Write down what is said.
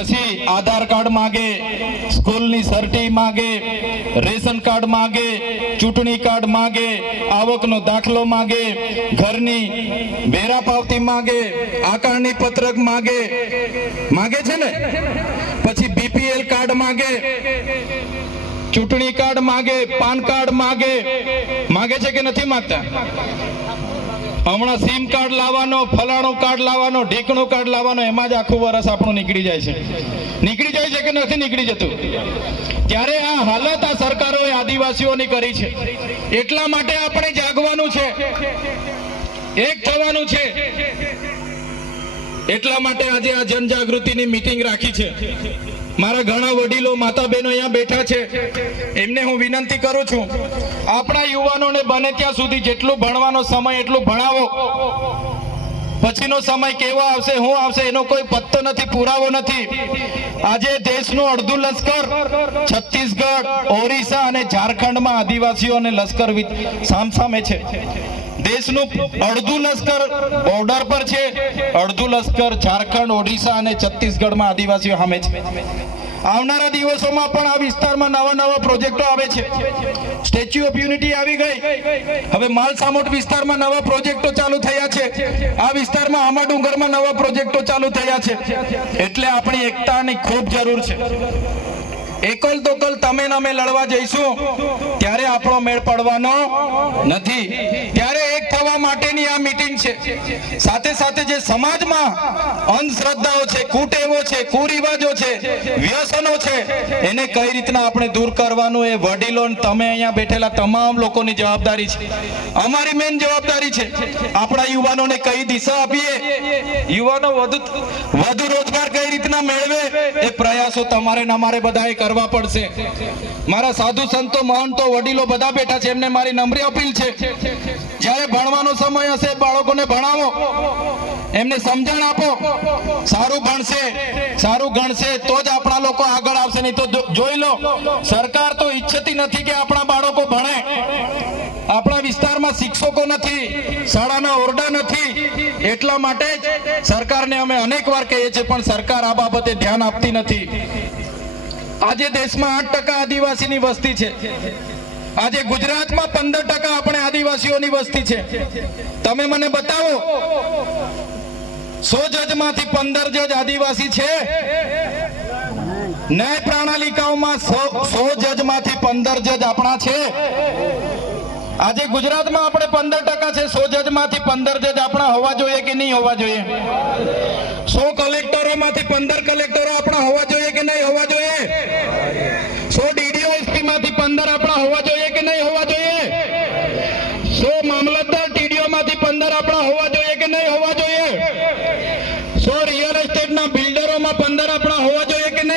પછી આધાર કાર્ડ માગે, સ્કૂલની સર્ટી માગે, રેશન કાર્ડ માગે, ચૂંટણી કાર્ડ માગે, આવકનો દાખલો માગે, ઘરની વેરા પાવતી માગે, આકારણી પત્રક માગે માગે છે ને? પછી બીપીએલ કાર્ડ માગે, ચૂંટણી કાર્ડ માગે, પાન કાર્ડ માગે માગે છે કે નથી માગતા? હમણાં સિમ કાર્ડ લાવવાનો, ફલાણું કાર્ડ લાવવાનો, ઢીકણું કાર્ડ લાવવાનો, એમાં જ આખું વરસ આપણું નીકળી જાય છે. નીકળી જાય છે કે નથી નીકળી જતું? ત્યારે આ હાલત આ સરકારોએ આદિવાસીઓની કરી છે. એટલા માટે આપણે જાગવાનું છે. એક થવાનું છે. એટલા માટે આજે આ જનજાગૃતિની મીટિંગ રાખી છે. મારા ઘણા વડીલો માતા બહેનો અહીંયા બેઠા છે. એમને હું વિનંતી કરું છું, આપણા યુવાનોને બને ત્યાં સુધી જેટલું ભણવાનો સમય, એટલું ભણાવો. પછીનો સમય કેવો આવશે, હું આવશે, એનો કોઈ પત્તો નથી, પુરાવો નથી. આજે દેશનું અડધું લશ્કર છત્તીસગઢ, ઓરિસ્સા અને ઝારખંડમાં આદિવાસીઓ અને લશ્કર સામસામે છે. દેશનું અડધું લશ્કર બોર્ડર પર છે, અડધું લશ્કર ઝારખંડ ઓડિશા અને છત્તીસગઢમાં આદિવાસીઓ સામે છે. આવનારા દિવસોમાં પણ આ વિસ્તારમાં નવા નવા પ્રોજેક્ટો આવે છે. સ્ટેચ્યુ ઓફ યુનિટી આવી ગઈ. હવે માલસામોટ વિસ્તારમાં નવા પ્રોજેક્ટો ચાલુ થયા છે. આ વિસ્તારમાં આમા ડુંગરમાં નવા પ્રોજેક્ટો ચાલુ થયા છે. એટલે આપણી એકતાની ખૂબ જરૂર છે. એકલ દોકલ તમે અમે લડવા જઈશું. ત્યારે આપણો મેળ પડવાનો નથી. ત્યારે એક થવા માટેની આ મીટિંગ છે. સાથે સાથે જે સમાજમાં અંધશ્રદ્ધાઓ છે કુટેવો છે કુરિવાજો છે વ્યસનો છે એને કઈ રીતના આપણે દૂર કરવાનું એ વડીલો તમે અહીંયા બેઠેલા તમામ લોકોની જવાબદારી છે. અમારી મેન જવાબદારી છે. આપણા યુવાનોને કઈ દિશા આપીએ? યુવાનો વધુ વધુ રોજગાર કઈ રીતના મેળવે? એ પ્રયાસો તમારે ને અમારે બધાએ કરવા પડશે. મારા સાધુ સંતો મહંતો વડીલો બધા બેઠા છે. એમને મારી નમ્ર અપીલ છે. જ્યારે ભણવાનો સમય હશે બાળકોને ભણાવો. એમને સમજણ આપો. સારું ભણશે, સારું ગણશે, તો જ આપણા લોકો આગળ આવશે. નહીં તો જોઈ લો, સરકાર તો ઈચ્છતી નથી કે આપણા બાળકો ભણે. આપણા વિસ્તારમાં શિક્ષકો નથી, શાળાના ઓરડા નથી. એટલા માટે જ સરકારને અમે અનેક વાર કહીએ છીએ, પણ સરકાર આ બાબતે ધ્યાન આપતી નથી. આજે દેશમાં આઠ ટકા આદિવાસીની વસ્તી છે. આજે ગુજરાતમાં પંદર ટકા આપણે આદિવાસીઓની વસ્તી છે. તમે મને બતાવો, સો જજમાંથી પંદર જજ આદિવાસી છે? ન્યાય પ્રણાલિકાઓમાં સો જજમાંથી પંદર જજ આપણા છે. આજે ગુજરાતમાં આપણે પંદર ટકા છે, સો જજમાંથી પંદર જજ આપણા હોવા જોઈએ કે નહીં હોવા જોઈએ? સો કલેક્ટરોમાંથી પંદર કલેક્ટરો આપણા હોવા જોઈએ કે નહીં હોવા જોઈએ સો ડીડીઓ એસપી માંથી પંદર આપણા હોવા જોઈએ કે નહીં હોવા જોઈએ સો મામલતદાર ટીડીઓ માંથી પંદર આપણા હોવા જોઈએ કે નહીં હોવા